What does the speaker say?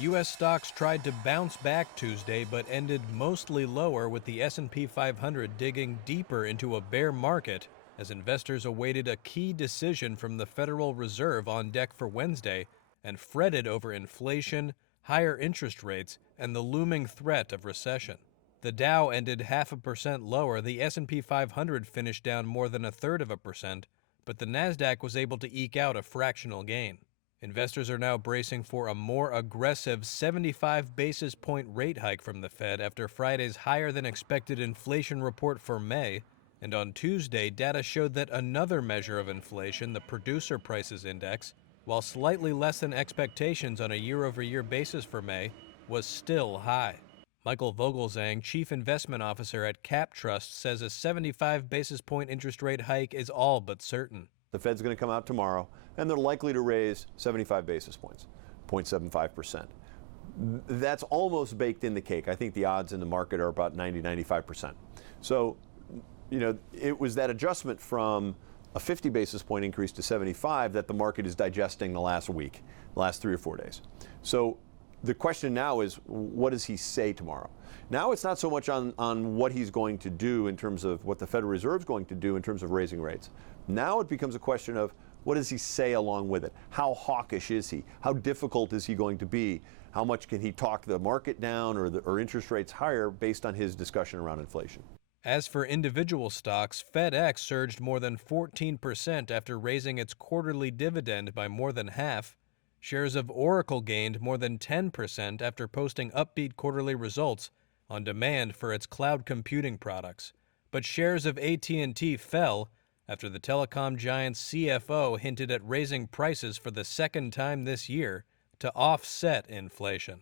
U.S. stocks tried to bounce back Tuesday but ended mostly lower, with the S&P 500 digging deeper into a bear market as investors awaited a key decision from the Federal Reserve on deck for Wednesday and fretted over inflation, higher interest rates, and the looming threat of recession. The Dow ended 0.5% lower, the S&P 500 finished down more than 0.33%, but the Nasdaq was able to eke out a fractional gain. Investors are now bracing for a more aggressive 75 basis point rate hike from the Fed after Friday's higher-than-expected inflation report for May, and on Tuesday, data showed that another measure of inflation, the Producer Prices Index, while slightly less than expectations on a year-over-year basis for May, was still high. Michael Vogelzang, chief investment officer at Cap Trust, says a 75 basis point interest rate hike is all but certain. The Fed's going to come out tomorrow, and they're likely to raise 75 basis points, 0.75%. That's almost baked in the cake. I think the odds in the market are about 95%. So, it was that adjustment from a 50 basis point increase to 75 that the market is digesting the last week, the last 3 or 4 days. So the question now is, what does he say tomorrow? Now it's not so much on what he's going to do in terms of what the Federal Reserve is going to do in terms of raising rates. Now it becomes a question of, what does he say along with it? How hawkish is he? How difficult is he going to be? How much can he talk the market down or interest rates higher based on his discussion around inflation? As for individual stocks, FedEx surged more than 14% after raising its quarterly dividend by more than half. Shares of Oracle gained more than 10% after posting upbeat quarterly results on demand for its cloud computing products. But shares of AT&T fell after the telecom giant's CFO hinted at raising prices for the second time this year to offset inflation.